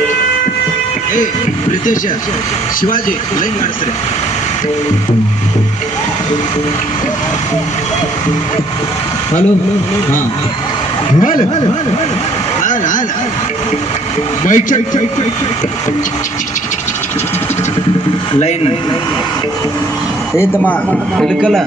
ए Pritesh Shivaji line मारस रे. Hello हां hello हाल हाल बाईक लाईन ए तमा इलकला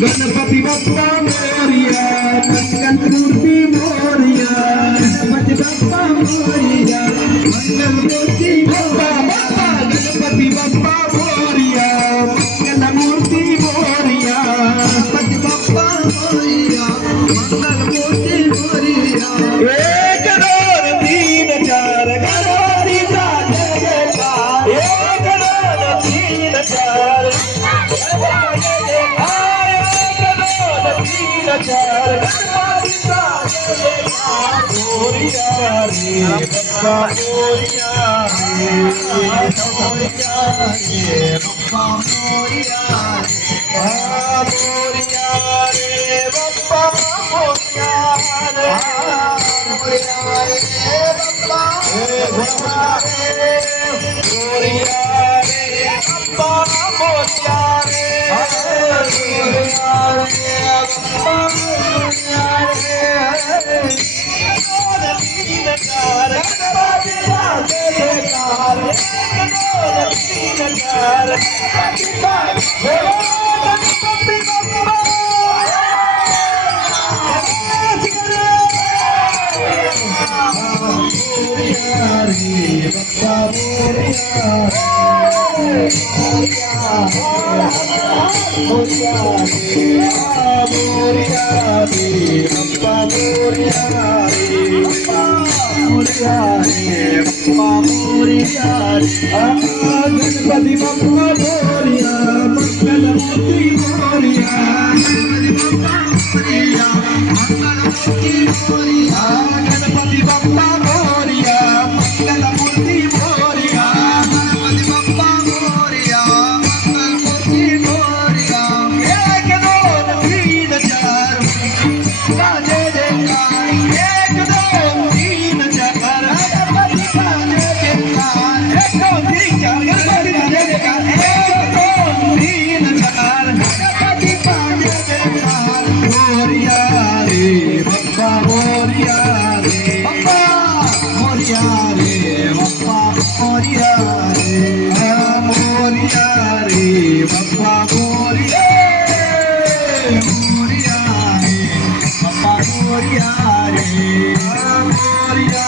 गणपती बाप्पा मोरया मंगलमूर्ती मोरया गणपती बाप्पा मोरया मंगलमूर्ती बाप्पा बाप्पा गणपती बाप्पा मोरया मंगलमूर्ती मोरया गणपती बाप्पा मोरया मंगलमूर्ती मोरया. एक दोन तीन चार गणपतीचा जयकार. एक दोन तीन चार गणपती बाप्पा मोरया मंगलमूर्ती मोरया गणपती बाप्पा मोरया मंगलमूर्ती मोरया गणपती बाप्पा मोरया मंगलमूर्ती मोरया. एक दोन तीन चार वाजे देकार. एक दोन तीन चार गणपती वाजे देकार. एक दोन तीन चार गणपती वाजे देकार. एक दोन तीन चार गणपती वाजे देकार. मोरया रे बाप्पा मोरया रे बाप्पा मोरया रे बाप्पा मोरया रे मोरया रे बाप्पा मोरया मोरया रे बाप्पा मोरया रे मोरया